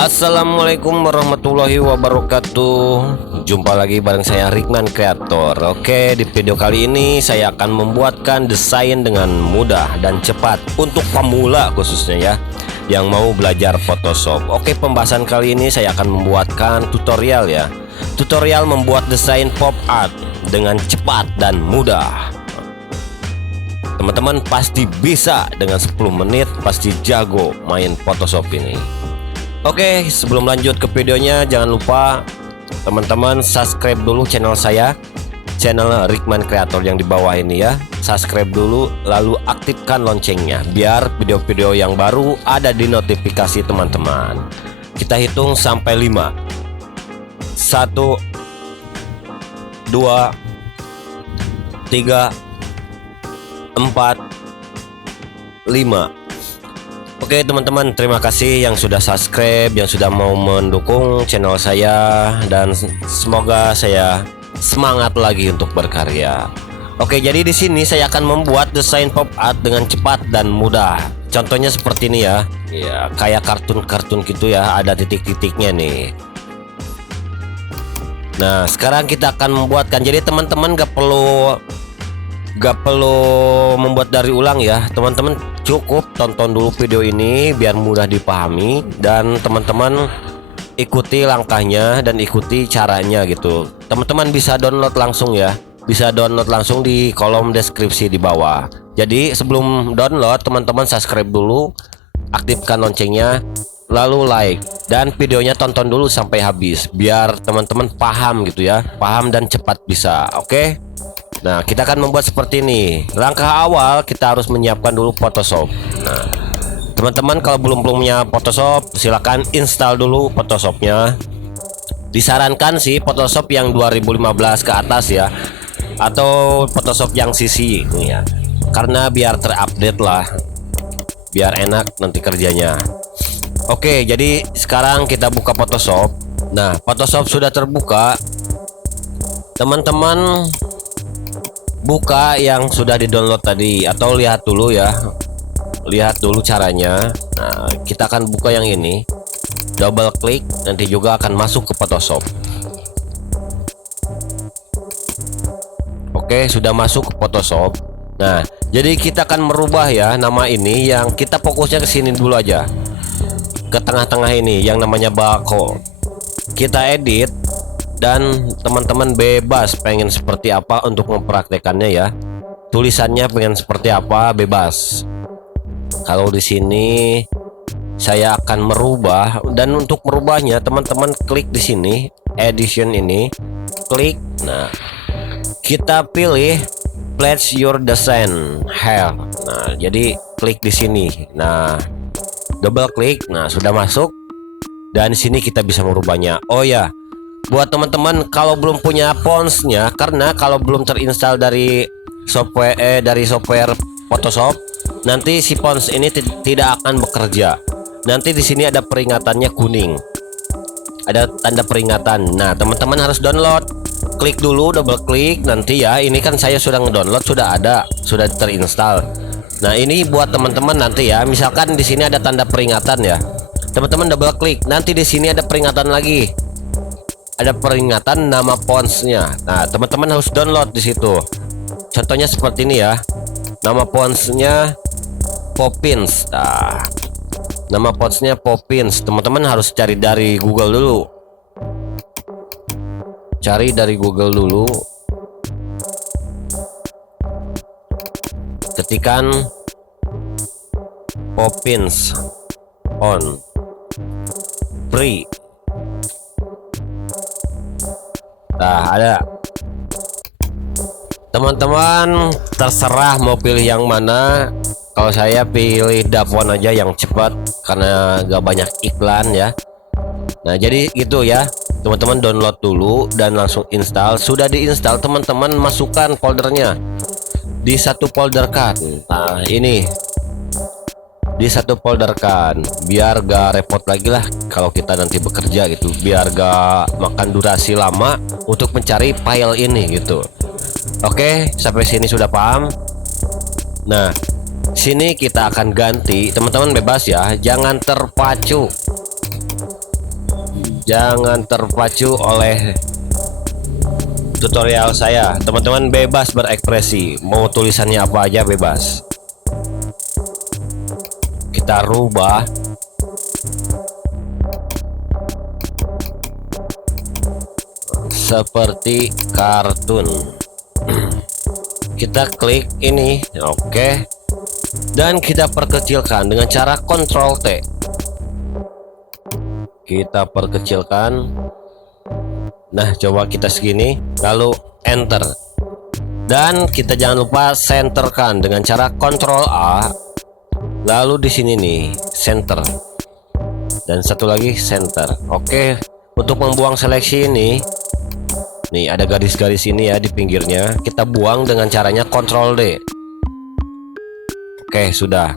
Assalamualaikum warahmatullahi wabarakatuh. Jumpa lagi bareng saya Rikman Kreator. Oke, di video kali ini saya akan membuatkan desain dengan mudah dan cepat untuk pemula khususnya ya, yang mau belajar Photoshop. Oke, pembahasan kali ini saya akan membuatkan tutorial ya. Tutorial membuat desain pop art dengan cepat dan mudah. Teman-teman pasti bisa, dengan 10 menit pasti jago main Photoshop ini. Oke, sebelum lanjut ke videonya, jangan lupa teman-teman subscribe dulu channel saya, channel Rikman Kreator yang di bawah ini ya. Subscribe dulu, lalu aktifkan loncengnya biar video-video yang baru ada di notifikasi teman-teman. Kita hitung sampai 5. 1 2 3 4 5. Oke teman-teman, terima kasih yang sudah subscribe, yang sudah mau mendukung channel saya, dan semoga saya semangat lagi untuk berkarya. Oke, jadi di sini saya akan membuat desain pop art dengan cepat dan mudah. Contohnya seperti ini ya. Ya, kayak kartun-kartun gitu ya, ada titik-titiknya nih. Nah, sekarang kita akan membuatkan. Jadi teman-teman gak perlu membuat dari ulang ya, teman-teman. Cukup tonton dulu video ini biar mudah dipahami, dan teman-teman ikuti langkahnya dan ikuti caranya gitu. Teman-teman bisa download langsung ya, bisa download langsung di kolom deskripsi di bawah. Jadi sebelum download, teman-teman subscribe dulu, aktifkan loncengnya, lalu like, dan videonya tonton dulu sampai habis biar teman-teman paham gitu ya, paham dan cepat bisa. Oke. Nah, kita akan membuat seperti ini. Langkah awal kita harus menyiapkan dulu Photoshop. Nah, teman-teman kalau belum punya Photoshop, silakan install dulu Photoshopnya. Disarankan sih Photoshop yang 2015 ke atas ya, atau Photoshop yang CC ya, karena biar terupdate lah, biar enak nanti kerjanya. Oke, jadi sekarang kita buka Photoshop. Nah, Photoshop sudah terbuka. Teman-teman buka yang sudah di-download tadi, atau lihat dulu ya. Lihat dulu caranya. Nah, kita akan buka yang ini. Double klik, nanti juga akan masuk ke Photoshop. Oke, sudah masuk ke Photoshop. Nah, jadi kita akan merubah ya nama ini, yang kita fokusnya ke sini dulu aja. Ke tengah-tengah ini yang namanya bako. Kita edit. Dan teman-teman bebas pengen seperti apa untuk mempraktekannya ya. Tulisannya pengen seperti apa, bebas. Kalau di sini saya akan merubah, dan untuk merubahnya teman-teman klik di sini, edition ini, klik. Nah, kita pilih place your design here. Nah, jadi klik di sini. Nah, double klik. Nah, sudah masuk. Dan di sini kita bisa merubahnya. Oh ya, buat teman-teman kalau belum punya fontsnya, karena kalau belum terinstall dari software Photoshop, nanti si fonts ini tidak akan bekerja. Nanti di sini ada peringatannya kuning, ada tanda peringatan. Nah, teman-teman harus download. Klik dulu, double klik nanti ya. Ini kan saya sudah ngedownload, sudah ada, sudah terinstall. Nah, ini buat teman-teman nanti ya. Misalkan di sini ada tanda peringatan ya, teman-teman double klik. Nanti di sini ada peringatan lagi. Ada peringatan nama fontsnya. Nah, teman-teman harus download di situ. Contohnya seperti ini ya. Nama fontsnya Poppins. Nah, nama fontsnya Poppins. Teman-teman harus cari dari Google dulu. Cari dari Google dulu. Ketikan Poppins on free. Nah, ada. Teman-teman terserah mau pilih yang mana. Kalau saya pilih Dapwan aja yang cepat, karena gak banyak iklan ya. Nah, jadi gitu ya. Teman-teman download dulu dan langsung install. Sudah diinstal, teman-teman masukkan foldernya di satu folder kan. Nah, ini di satu folder kan, biar gak repot lagi lah kalau kita nanti bekerja gitu, biar gak makan durasi lama untuk mencari file ini gitu. Oke, sampai sini sudah paham. Nah, sini kita akan ganti, teman-teman bebas ya, jangan terpacu. Jangan terpacu oleh tutorial saya. Teman-teman bebas berekspresi, mau tulisannya apa aja bebas. Kita rubah seperti kartun. Kita klik ini, oke. Dan kita perkecilkan dengan cara Ctrl T. Kita perkecilkan. Nah, coba kita segini, lalu enter. Dan kita jangan lupa centerkan dengan cara Ctrl A. Lalu di sini nih, center. Dan satu lagi center. Oke, untuk membuang seleksi ini, nih ada garis-garis ini ya di pinggirnya. Kita buang dengan caranya Ctrl D. Oke, sudah.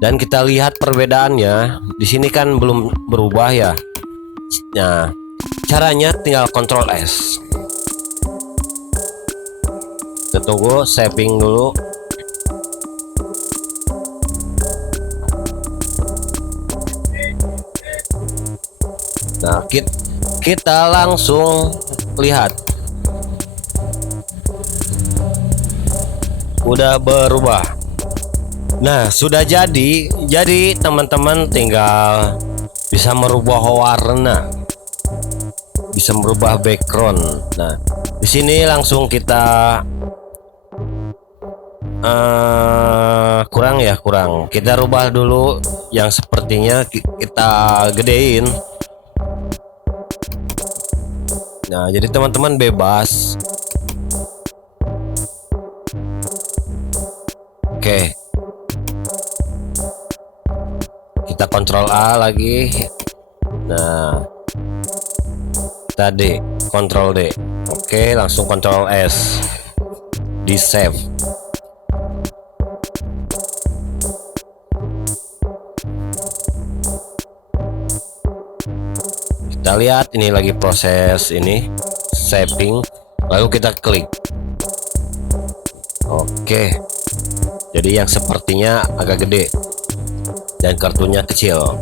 Dan kita lihat perbedaannya. Di sini kan belum berubah ya. Nah, caranya tinggal Ctrl S. Kita tunggu saving dulu. Nah, kita langsung lihat. Udah berubah. Nah, sudah jadi teman-teman tinggal bisa merubah warna, bisa merubah background. Nah, di sini langsung kita kurang. Kita rubah dulu yang sepertinya kita gedein. Nah, jadi teman-teman bebas. Oke. Kita Ctrl A lagi. Nah, tadi Ctrl D. Oke, langsung Ctrl S. Di save. Kita lihat ini lagi proses ini saving. Lalu kita klik. Oke. Jadi yang sepertinya agak gede dan kartunya kecil.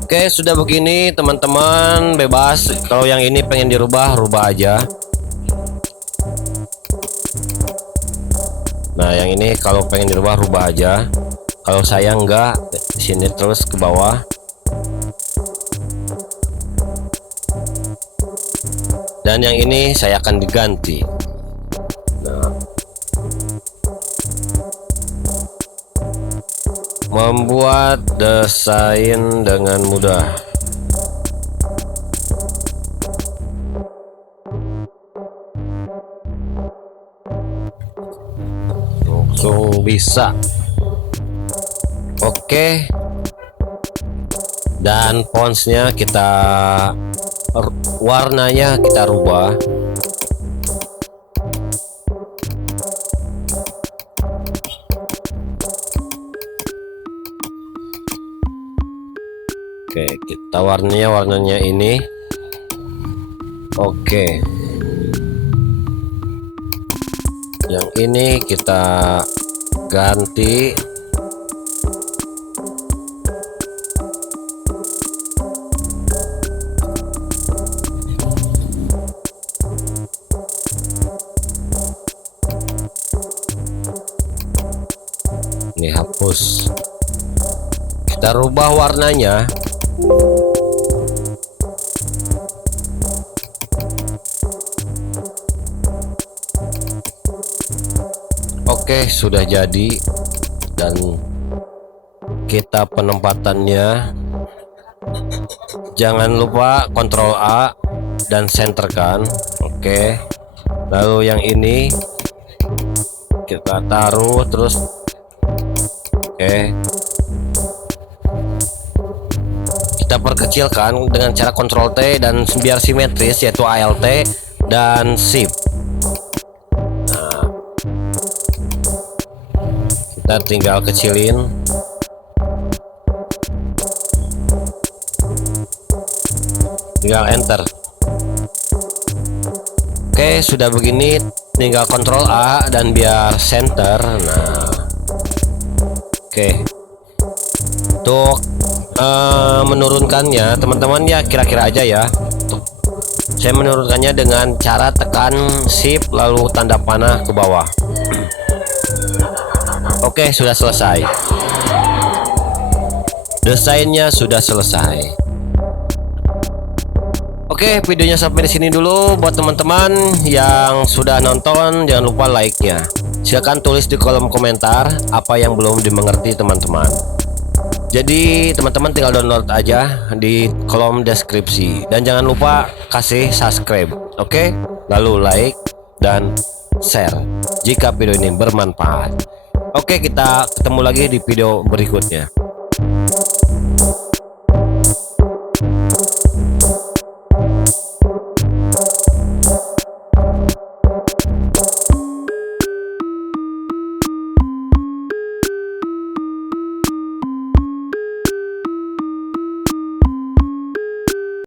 Oke, sudah begini teman-teman bebas. Kalau yang ini pengen dirubah, rubah aja. Nah, yang ini kalau pengen dirubah, rubah aja. Kalau saya enggak, sini terus ke bawah. Dan yang ini saya akan diganti. Nah, membuat desain dengan mudah. Langsung bisa. Oke. Dan fontsnya kita warnanya kita rubah. Oke, kita warnanya ini. Oke. Yang ini kita ganti. Ini hapus. Kita rubah warnanya. Oke, sudah jadi. Dan kita penempatannya jangan lupa Ctrl A dan centerkan. Oke. Lalu yang ini kita taruh terus. Oke. Kita perkecilkan dengan cara Ctrl T dan biar simetris, yaitu Alt dan Shift. Nah, kita tinggal kecilin. Tinggal enter. Oke, sudah begini tinggal Ctrl A dan biar center. Nah, oke. Untuk menurunkannya teman-teman ya kira-kira aja ya. Saya menurunkannya dengan cara tekan shift lalu tanda panah ke bawah. Oke, sudah selesai. Desainnya sudah selesai. Oke, videonya sampai di sini dulu. Buat teman-teman yang sudah nonton, jangan lupa like-nya. Silahkan tulis di kolom komentar apa yang belum dimengerti teman-teman. Jadi teman-teman tinggal download aja di kolom deskripsi. Dan jangan lupa kasih subscribe. Oke, lalu like dan share jika video ini bermanfaat. Oke, kita ketemu lagi di video berikutnya.